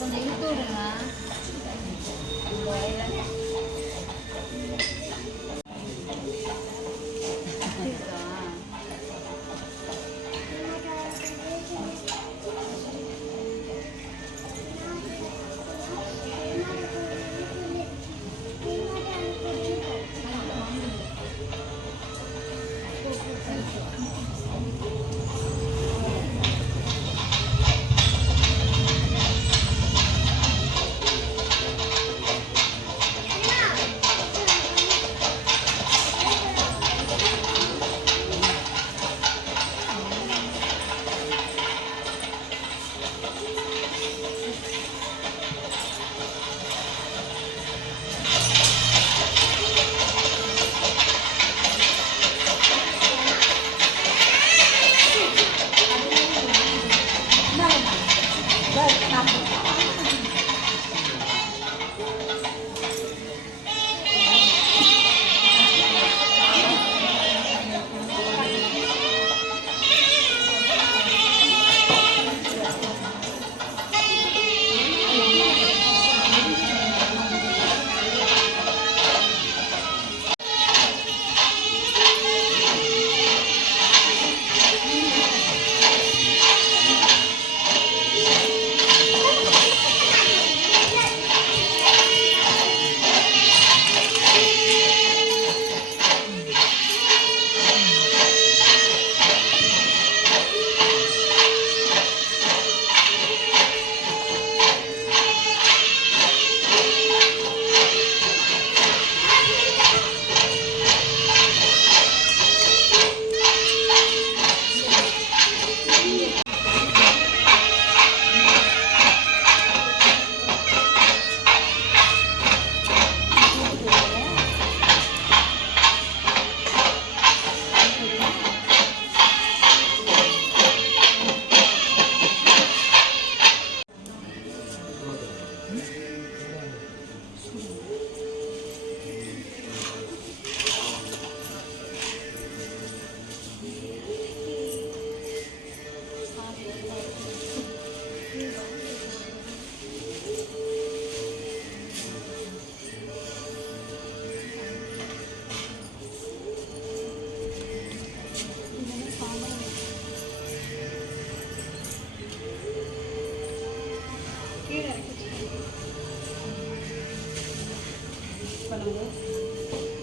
கொஞ்சம் இழுத்து விடுங்க.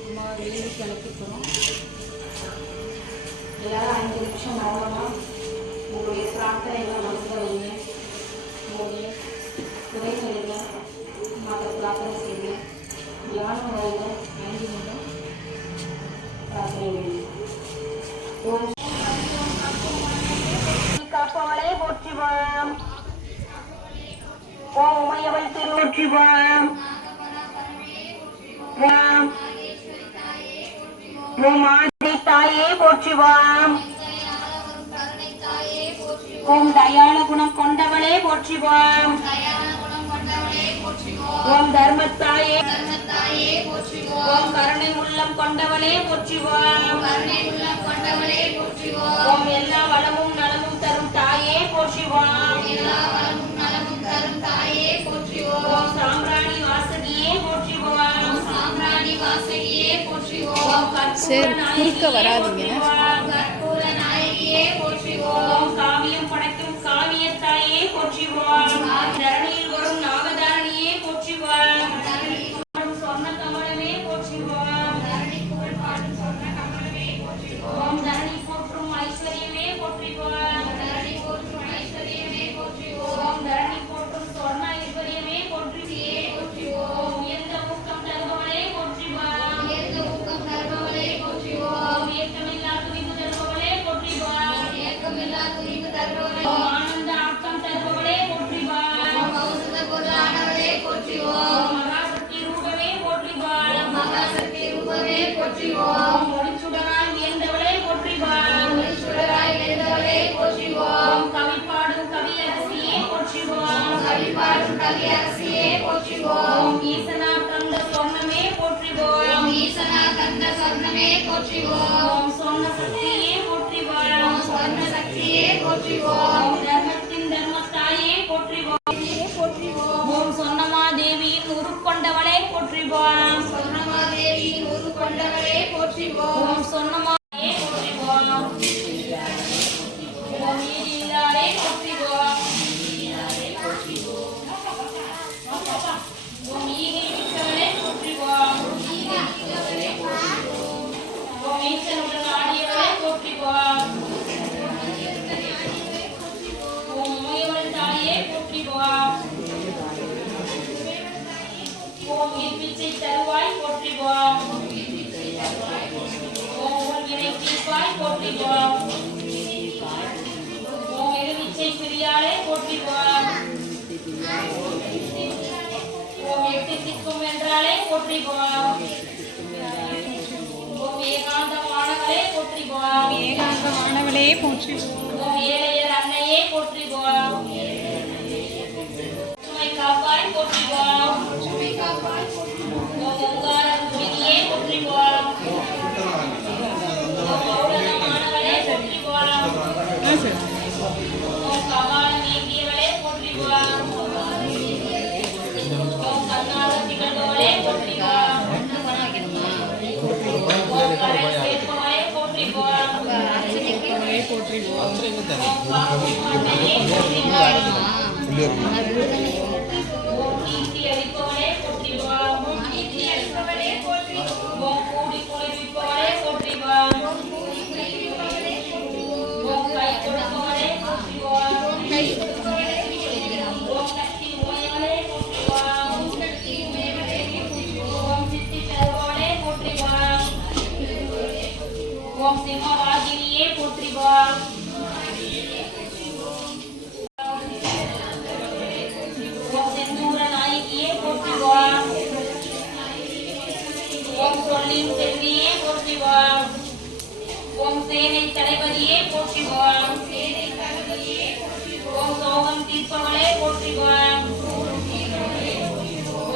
அம்மா வெளியே கிளப்பி போகிறோம். எல்லாரும் 5 நிமிஷம் மௌனமாக உங்களுடைய பிரார்த்தனைகளை மனசில் வைங்க. உங்களுடைய குறைகளில் மாற்ற பிரார்த்தனை செய்யுங்க. தியானம் வைங்க. 5 நிமிடம் பிரார்த்தனை வைங்க. காப்பவளை போற்றிவாம். ஓம் உமையவள் திருவொற்றிவாம். ஓம் ஆதி தாயே போற்றிவாம். ஓம் தயாள குணம் கொண்டவளே போற்றிவாம். ஓம் தர்மத்தாயே ஓம் கருணை உள்ளம் கொண்டவளே போற்றிவாம். ஓம் எல்லா வளமும் நலமும் தரும் தாயே போற்றிவாம். ஓம் சாம்பிராணி வாசகியே போற்றிவாம். சரி, குறுக்க வராதீங்க. ஓம் காவியம் படைக்கும் காவியத்தாயே போற்றிவாம். தரணியில் வரும் நாகதாரணியே போற்றிவாம். சொர்ண கமலமே போற்றிவாம். ஓம் தரணி போற்றும் ஐஸ்வர்யமே போற்றிவாம். ஓம் தரணி போற்றும் சொர்ண ஐஸ்வர்யமே போற்றியே போற்றிவோம். உயர்ந்த ஊக்கம் தருபவளே போற்றிவாம். ஓம் ஏக்கமில்லா துணிவு தருபவளே போற்றிவாம். ஓம் ஆனந்த ஆக்கம் தருபவளே போற்றிவாம். ஓம் மகாசக்தி ரூபமே போற்றிவாம். ஓம் ஒளிச்சுடராய் உயர்ந்தவளே போற்றிவாம். ஓம் கவிப்பாடும் கவியரசியே போற்றிவோம். ஓம் ஈசனா கந்த சொர்ணமே போற்றிவோம். ஓம் சொர்ண சக்தியே போற்றிவோம். ஓம் தர்மத்தின் தர்மத்தாயே போற்றிவோம். போற்றிவாம். சொர்ணமாதேவியின் உரு கொண்டவரே போற்றிவோம். ஓம் சொன்னமாயே போற்றிவாம். ஓம் ஈடில்லாரே போற்றிவாம். ஓம் ஈகை மிக்கவரே போற்றிவாம். ஓம் ஈசனுடன் ஆடியவரே போற்றிவாம். ஓம் உமையுடன் தாயே போற்றிவாம். ஓம் இப்பிச்சை தருவாய் போற்றிவாம். ஓம் உள்வினை தீர்ப்பாய் போற்றிவாம். ஓம் எழுவிச்சை பிரியாளே போற்றிவாம். ஓம் எட்டு திக்கும் என்றாலே போற்றிவாம். ஓம் ஏகாந்தமானவளே போற்றிவாம். ஏகாந்தமானவளே போற்றிவோம். ஓம் ஏழையர் அன்னையே போற்றிவாம். சுமை காப்பாய் போற்றிவாம். ஓம் ஓங்கார ரூபிணியே போற்றிவாம். ஓம் ஔடதமானவளே போற்றிவாம். ஓம் கபாலம் ஏந்தியவளே போற்றிவாம். ஓம் கண்ணாக திகழ்பவளே போற்றிவாம். ஓம் கரை சேர்ப்பவளே போற்றிவாம். ஓம் காக்கும் மாதையே போற்றிவாம். ஓம் கீர்த்தி அளிப்பவளே போற்றிவாம். ஓம் கூடி குளிர்விப்பவளே போற்றிவாம். ஓம் கை கொடுப்பவளே போற்றிவாம். ஓம் சக்தி உமையவளே போற்றிவாம். ஓம் சித்தி தருபவளே போற்றிவாம். ஓம் சிம்மவாகினியே போற்றிவாம். ஓம் செந்தூர நாயகியே போற்றிவாம். ஓம் சொல்லின் செல்வியே போற்றிவாம். ஓம் சேனை தளபதியே போற்றிவாம். ஓம் சோகம் தீர்ப்பவளே போற்றிவாம்.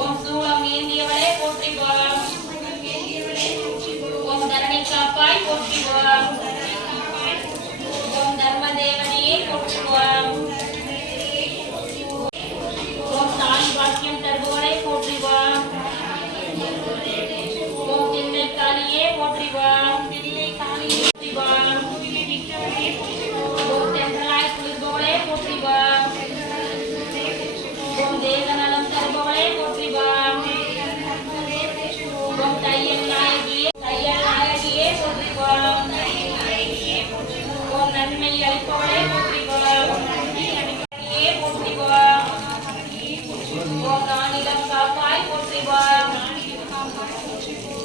ஓம் சூளம் ஏந்தியவளே போற்றிவாம். ஓம் தரணி காப்பாய் போற்றிவாம். ஓம் தர்மதேவனையே போற்றிவாம். ஓம் தாய் பாக்கியம் தருபவளே போற்றிவாம். ஓம் திண்ணை காளியே போற்றிவாம். போற்றிவாம். ஓம் தென்றலாய் குளிர்பவளே போற்றிவாம். ஓம் தேவநலம் தருபவளே போற்றிவாம். ஓம் தையல் நாயகியே போற்றிவாம். ஓம் நன்மை அளிப்பவளே போற்றிவாம். போற்றிவாம். ஓம் நானிலம் காப்பாய் போற்றிவாம்.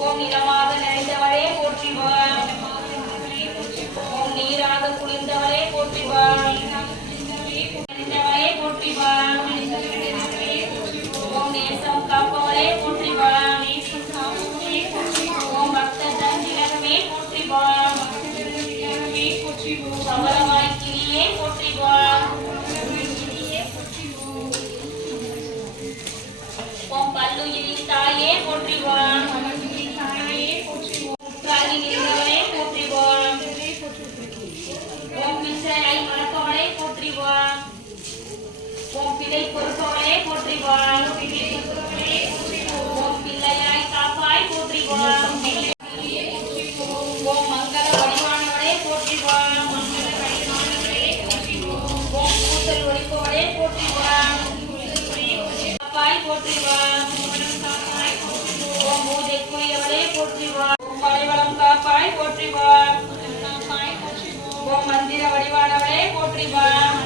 ஓம் நிலமாக நிறைந்தவளே போற்றிவாம். ஓம் நீராக குளிர்ந்தவளே போற்றிவாம். நிறைந்தவளே போற்றிவாம். ஓம் நேசம் காப்பவளே போற்றிவாம். ஓம் பக்த தந்திரகமே போற்றிவாம். சமரமாய் கிளியே போற்றிவாம். ஓம் பல்லுயிரின் தாயே போற்றிவாம். முற்றாகி நின்றவளே போற்றிவாம். ஓம் பிச்சையாய் மறப்பவளே போற்றிவாம். ஓம் பிழை பொறுப்பவளே போற்றிவாம். ஓம் பிள்ளையாய் காப்பாய் போற்றிவாம். ஓம் மங்கள வடிவானவளே போற்றிவாம். ஓம் கூந்தல் ஒழிப்பவளே போற்றிவாம். காப்பாய் போற்றிவாம். ஓம் பூஜைக்குரியவளே போற்றிவாம். ஓம் மலைவளம் காப்பாய் போற்றிவாம். ஓம் மந்திர வடிவானவளே போற்றிவாம்.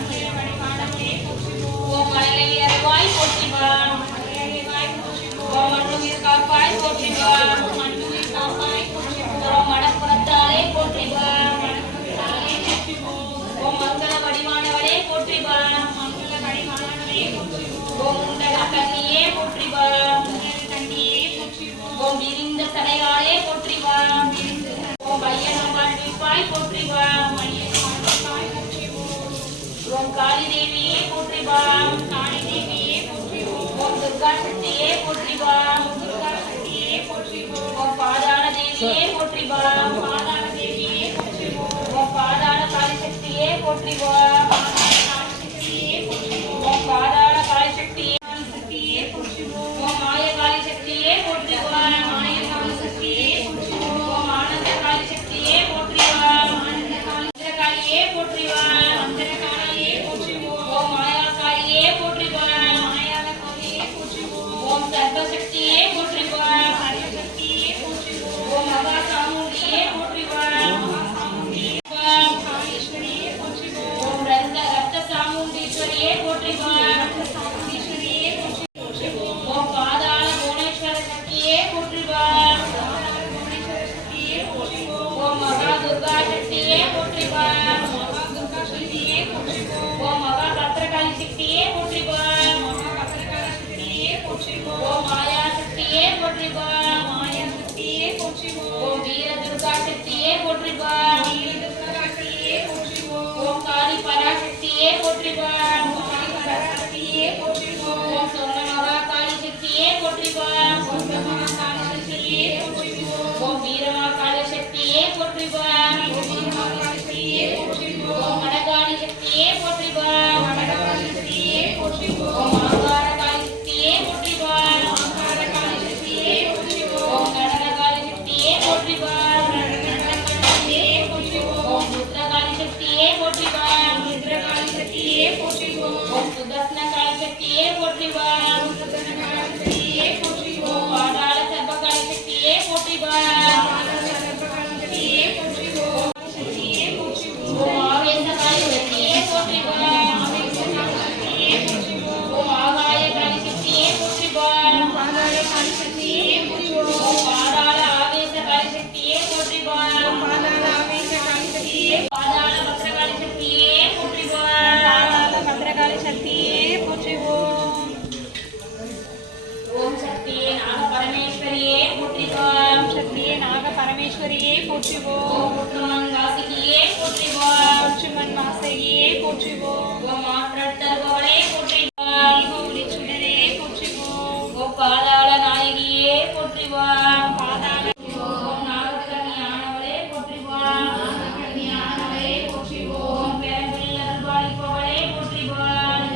ஓம் மலையை அருவாய் போற்றிவாம். ஓம் மண்ணுயிர் காப்பாய் போற்றிவாம். ஓம் மடப்புறத்தாலே போற்றிவாம். ஓம் மங்கள வடிவானவளே போற்றிவாம். ஓம் உண்டக கண்ணியே போற்றிவாம். ஓம் விரிந்த தடையாளே போற்றிவாம். ஓம் ஐயனம் வாழ்விப்பாய் போற்றிவாம். ஓம் காளி தேவியே போற்றிவாம். ஓம் துர்கா சக்தியே போற்றிவாம். ஓம் பாதாள தேவியே போற்றிவாம். ஓம் பாதாள காளி சக்தியே போற்றிவாம். ஓம் பாதாள காளி சக்தியே ஓம் மாய காளி சக்தியே போற்றிவாம். போற்றிவாம். பராசக்தியே போற்றிவோம். ஓம் சொர்ண மகாகாளி சக்தியே போற்றிவாம். ஓம் மகாகாளி போற்றிவோம். ஓம் வீரமாகாளி சக்தியே போற்றிவாம். ஓம் வீரமாகாளியே போற்றிவோம். ஓம் மடகாளி சக்தியே போற்றிவாம். மடகாளியே போற்றிவோம். ஓம் ஆகாரகாளி சக்தியே போற்றிவாம். ஆகாரகாளி சக்தியே போற்றிவோம். ஓம் நடனகாளி சக்தியே போற்றிவாம். நடனகாளியே போற்றிவோம். ஓம் ருத்ரகாளி சக்தியே போற்றிவாம். ருத்ரகாளி சக்தியே போற்றிவோம். ஓம் சுதர்சனகாளி சக்தியே போற்றிவாம். சுதர்சனகாளி சக்தியே போற்றிவோம். ஓம் பாதாள சர்வகாளி சக்தியே போற்றிவாம். பாதாள சக்தியே போற்றிவோம். சக்தியே போற்றிவோம். ஓம் ஆவேசகாளி சக்தியே போற்றிவாம். சக்தியே போற்றிவோம். ஓம் ஆகாயகாளி சக்தியே போற்றிவாம். பாதாளகாளி சக்தியே போற்றிவோம். ஓம் பாதாள ஆவேசகாளி சக்தியே போற்றிவாம். பாதாள ஆவேசகாளி சக்தியே பாதாள பத்ரகாளி சக்தியே போற்றிவாம். பாதாள பத்ரகாளி சக்தியே போற்றிவோம். ஓம் சக்தியே நாக பரமேஸ்வரியே போற்றிவாம். சக்தியே நாக பரமேஸ்வரியே போற்றிவோம். ஓம் முற்றுமன் வாசிகியே போற்றிவாம். போற்றுமன் வாசகியே போற்றிவோம். ஓம் ஆற்றல் தருபவளே போற்றிவாம். ஒளி சுடரே போற்றிவோம். ஓம் பாதாள நாயகியே போற்றிவாம். பாதாள ஓம் நாகக்கண்ணியானவளே போற்றிவாம். கன்னியானவளே போற்றிவோம். ஓம் பெரும்பில் அருள்பாலிப்பவளே போற்றிவாம்.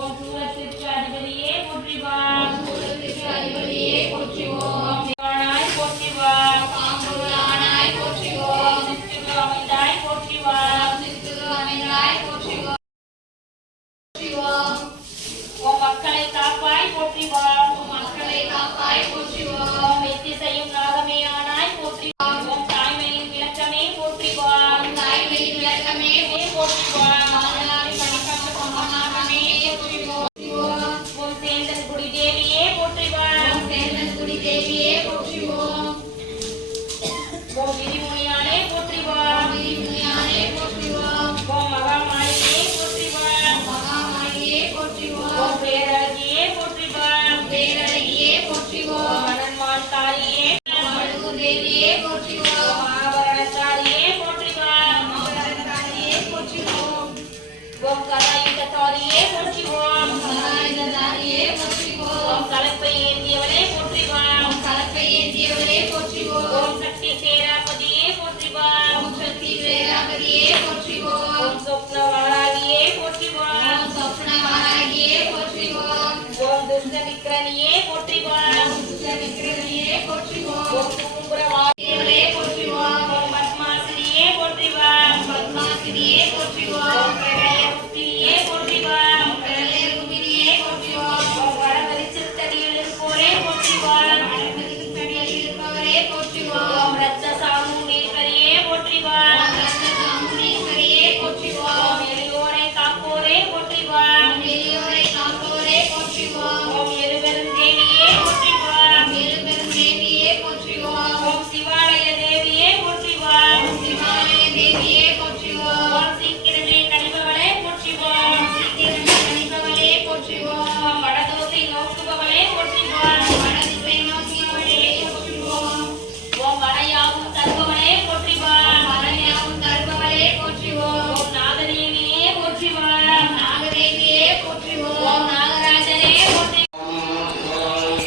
ஓம் சூரத்திற்கு அதிபதியே போற்றிவாம். அதிபதியே போற்றிவோம். சிவானாய் போற்றிவாம். பாம்புருளானாய் போற்றிவோம். சிற்றுரு அமைந்தாய் போற்றிவாம். சித்துருவாய் போற்றிவோம். ஓம் மக்களை காப்பாய் போற்றிவாம். மக்களை காப்பாய் போற்றிவோம். ஓம் எத்திசையும் நாகமேயானாய் போற்றிவாம். ஓம் தாய்மையின் விளக்கமே போற்றிவாம். தாய்மையின் விளக்கமே போற்றிவாம். பாதாளி மணிக்கட்டு மகாநாகமே போற்றிவோம். ஓம் சேந்தன் குடி தேவியே போற்றிவாம். சேந்தன்குடி தேவியே போற்றிவோம். ஓம் விரிமுனியானே போற்றிவாம். விரிமுனியானே போற்றிவோம். ஓம் மகாமாயியே போற்றிவாம். மகாமாரியே போற்றிவோம். ஓம் பேரழகியே போற்றிவாம். பேரழகியே போற்றிவோம். ஓம் மணன்மாள் தாயே மடுகு தேவியே போற்றிவோம். ஓம் ஆபரணத்தாரியே போற்றிவாம். மகரத்தாரியே போற்றிவோம். ஓம் கதாயுதத்தாரியே போற்றிவோம். மகாயுததாரியே போற்றிவோம். ஓம் கலப்பை ஏந்தியவளே போற்றிவாம். கலப்பை ஏந்தியவரே போற்றிவோம். ஓம் சக்தி சேராபதியே போற்றிவாம். சக்தி வேராபதியே போற்றிவோம். ஓம் சொப்னவாராகியே போற்றிவாம். சொப்னவாராகியே போற்றிவோம். ஓம் துஷ்ட விக்ரணியே போற்றிவாம். விக்கிரமியே போற்றிவோம். ஓம் குங்குரவாரியே தேவரே போற்றிவோம். ஓம் பத்மாசிரியே போற்றிவாம். பத்மாசிரியே போற்றிவோம். ஓம் பிரளய ருத்திரியே போற்றிவாம். பிரளய ருபினியே போற்றிவோம். ஓம் வடமதி சித்தடியில் இருப்போரே போற்றிவாம். அடியில் இருப்பவரே போற்றிவோம். ஓம் ரத்த சாமுண்டீஸ்வரியே போற்றிவாம். சாமுண்டீஸ்வரியே போற்றிவோம். ஓம் எளியோரை காப்போரே போற்றிவாம். எளியோரை காப்போரே போற்றிவோம். ஓம் எருபெருந்தேவியே போற்றிவாம். எழுபெருந்தேவியே போற்றிவோம். ஓம் சிவாலய தேவியே போற்றிவாம். சிவாலய தேவியே போற்றிவோம். ஓம் சீக்கிரமே கழிபவளே போற்றிவாம். சீக்கிரமே கணிப்பவளே போற்றிவோம். ஓம் வடதோசை நோக்குபவளே போற்றிவாம். வடதிசை நோக்கியவளே போற்றிவோம். ஓம் வடையாவும் தருபவளே போற்றிவாம். மரணியாவும் தருபவளே போற்றிவோம். ஓம் நாகதேவியே போற்றிவாம். நாகதேவியே போற்றிவோம். ஓம் நாகராஜனே போற்றி மகாதேவி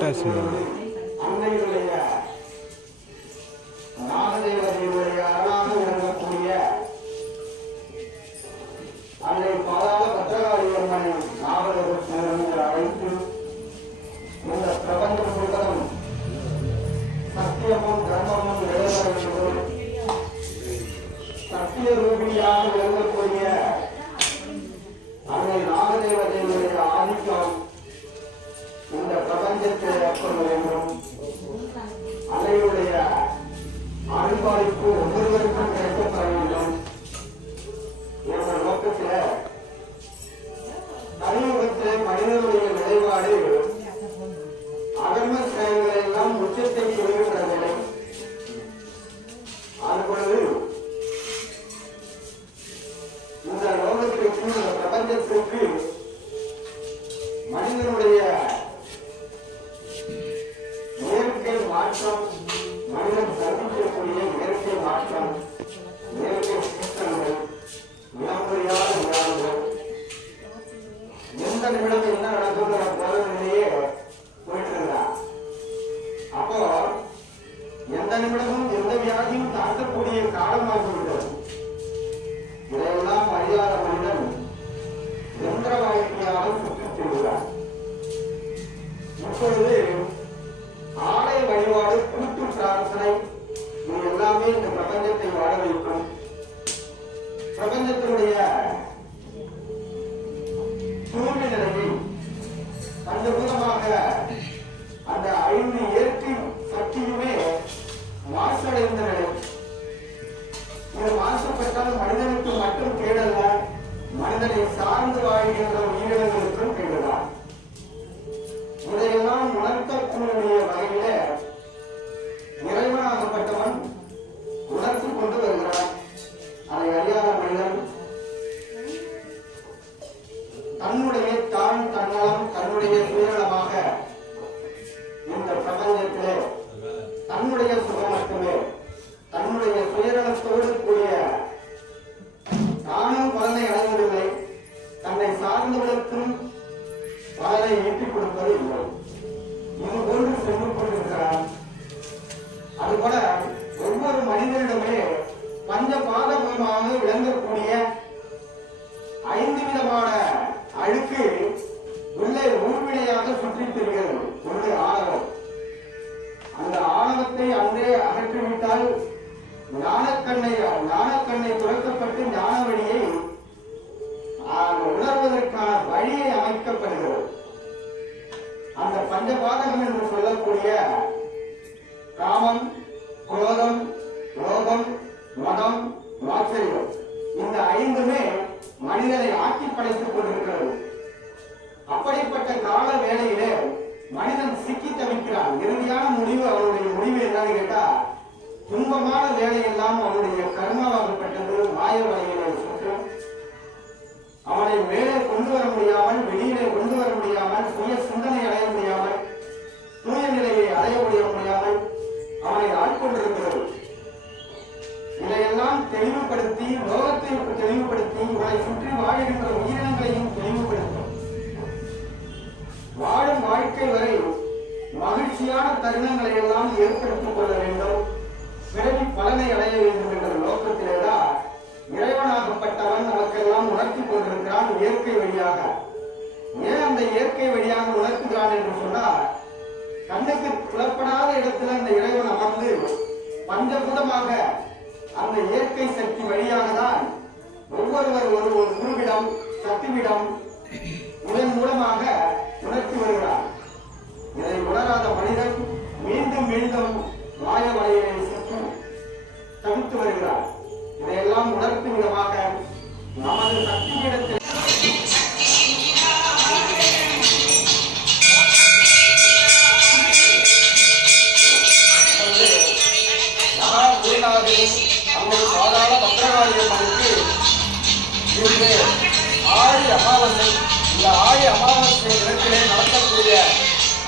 அன்னையுடைய நாகதேவதையுடைய அரணாக விளங்கக்கூடிய அன்னை பாதாள பத்திரகாளி அம்மனை ஞாபகத்தில் அழைத்து இந்த பிரபஞ்சம் முழுவதும் சத்தியமும் தர்மமும் நிலைவரும் சத்திய ரூபியாக விளங்கக்கூடிய அன்னை நாகதேவதையுடைய ஆதிக்கம் இந்த பிரபஞ்சத்தை ஏற்பட வேண்டும். அன்னையுடைய அன்பாளிப்பு ஒவ்வொருவருக்கும் கிடைக்கப்பட வேண்டும் என்ற நோக்கத்தில் கலியுகத்தில் மனிதனுடைய நிலைப்பாடு அகர்ம செயல்களை எல்லாம் உச்சத்தை சொல்கின்ற நிலை. அதுபொழுது இந்த லோகத்திற்கு இந்த பிரபஞ்சத்திற்கு மனிதனுடைய இயற்கை மாற்றம், மனிதன் சந்திக்கக்கூடிய இயற்கை மாற்றம், இயற்கை சிஸ்டங்கள், விளம்பரியாத விழாங்கள், எந்த நிமிடம் என்ன நடக்குங்கிற போதனையிலேயே போயிட்டு இருந்தார். அப்போ எந்த நிமிடமும் எந்த வியாதியும் தாக்கக்கூடிய காலமாகிவிட்டது. இதையெல்லாம் அறியாத மனிதன் எந்திர வாழ்க்கையாக சுற்றித் திரிகிறார். இப்பொழுது ஆலய வழிபாடு, கூட்டு பிரார்த்தனை, இது எல்லாமே இந்த பிரபஞ்சத்தை வாழ வைக்கும். பிரபஞ்சத்தினுடைய தூய்மை நிலையை பஞ்சபூதமாக அந்த 5 இயற்கை சக்தியுமே மாசடைந்த நிலை. இது மாசுபட்டால் மனிதனுக்கு மட்டும் கேடல்ல, மனிதனை சார்ந்து வாழ்கின்ற உயிரினங்களுக்கும் கேடுதான். இதையெல்லாம் உணர்த்தக்கூடிய வகையில இறைவனாகப்பட்டவன் உணர்த்தி கொண்டு வருகிறான். அதை அறியாத மனிதன் தன்னுடைய தன்னலம், தன்னுடைய சுயநலமாக இந்த பிரபஞ்சத்திலே தன்னுடைய சுகம் மட்டுமே, தன்னுடைய சுயநலத்தோடு கூடிய தானும் பலனை அடைவதில்லை, தன்னை சார்ந்தவர்களுக்கும் பலனை ஈட்டிக் கொடுப்பது இல்லை. இது போன்று சென்று கொண்டிருக்கிறார். அதுபோல ஒவ்வொரு மனிதனிடமே பஞ்ச பாதகமாக விளங்கக்கூடிய 5 விதமான அழுக்கு உள்ளே ஊர்வினையாக சுற்றித் திரிகிறது. ஒன்று ஆணவம். அந்த ஆணவத்தை அன்றே அகற்றிவிட்டால் ஞானக்கண்ணை துறக்கப்பட்டு ஞான வழியை உணர்வதற்கான வழியை அமைக்கப்படுகிறது. அந்த பஞ்சபாதகம் என்று சொல்லக்கூடிய காமம், குரோதம், லோகம், மதம், மாச்சரியம், இந்த 5மே மனிதனை ஆக்கி படைத்துக் கொண்டிருக்கிறது. அப்படிப்பட்ட கால வேளையிலே மனிதன் சிக்கி தவிக்கிறான். இறுதியான முடிவு, அவருடைய முடிவு என்னன்னு கேட்டா, துன்பமான வேலையெல்லாம் அவனுடைய கர்மாவாகப்பட்டது மாய வலையிலே சுற்று. அவனை மேலே கொண்டு வர முடியாமல், வெளியிலே கொண்டு வர முடியாமல், சுய சிந்தனை அடைய முடியாமல், தூய நிலையை அடைய முடியாமல் அவனை ஆட்கொண்டிருக்கிறது. இதையெல்லாம் தெளிவுபடுத்தி, லோகத்தை தெளிவுபடுத்தி, இவனை சுற்றி வாழ்கின்ற உயிரினங்களையும் தெளிவுபடுத்தும். வாழும் வாழ்க்கை வரை மகிழ்ச்சியான தருணங்களை எல்லாம் ஏற்படுத்திக் கொள்ள வேண்டும், பிறவி பலனை அடைய வேண்டும் என்ற நோக்கத்திலேதான் இறைவனாகப்பட்டவன் நமக்கெல்லாம் உணர்த்தி கொண்டிருக்கிறான் இயற்கை வழியாக. ஏன் அந்த இயற்கை வழியாக உணர்த்துகிறான் என்று சொன்னால், கண்ணுக்கு புலப்படாத இடத்துல அந்த இறைவன் அமர்ந்து பஞ்சபூதமாக அந்த இயற்கை சக்தி வழியாக தான் ஒவ்வொருவர் ஒரு குருவிடம், சக்திவிடம் இதன் மூலமாக உணர்த்தி வருகிறார். இதை உணராத மனிதன் மீண்டும் மீண்டும் மாய வலையை சுற்றி தவித்து வருகிறார். இதையெல்லாம் உணர்த்தும் விதமாக நமது சக்தியிடத்தில் அங்கே பாதாள பத்திரகாளி அம்மனுக்கு இன்று ஆடி அமாவாசை. இந்த ஆடி அமாவாசை தினத்திலே நடத்தக்கூடிய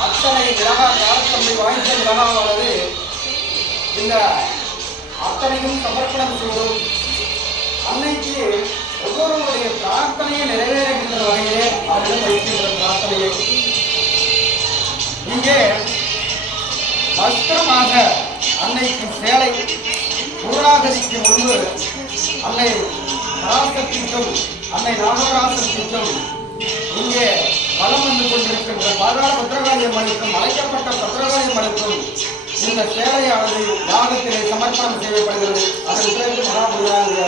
அத்தனை விழா காலத்தன்மை வாய்ந்த விழாவானது இந்த அத்தனையும் சமர்ப்பணம் செய்வோம். அன்னைக்கு ஒவ்வொருவருடைய பிரார்த்தனையை நிறைவேறுகின்ற வகையிலே அவர்கள் வைக்கின்ற பிரார்த்தனையை இங்கே வஸ்திரமாக அன்னைக்கு சேலை பூர்ணாகதிக்கு முன்பு அன்னை பராசக்திக்கும் அன்னை நாகராசக்திக்கும் இங்கே வலம் வந்து கொண்டிருக்கின்ற பாதாள பத்ரகாளி அம்மனுக்கும் அழைக்கப்பட்ட பத்ரகாளி அம்மனுக்கும் இந்த சேலையானது யாகத்திலே சமர்ப்பணம் செய்யப்படுகிறது. அதன் பிறகு மகாபுராணி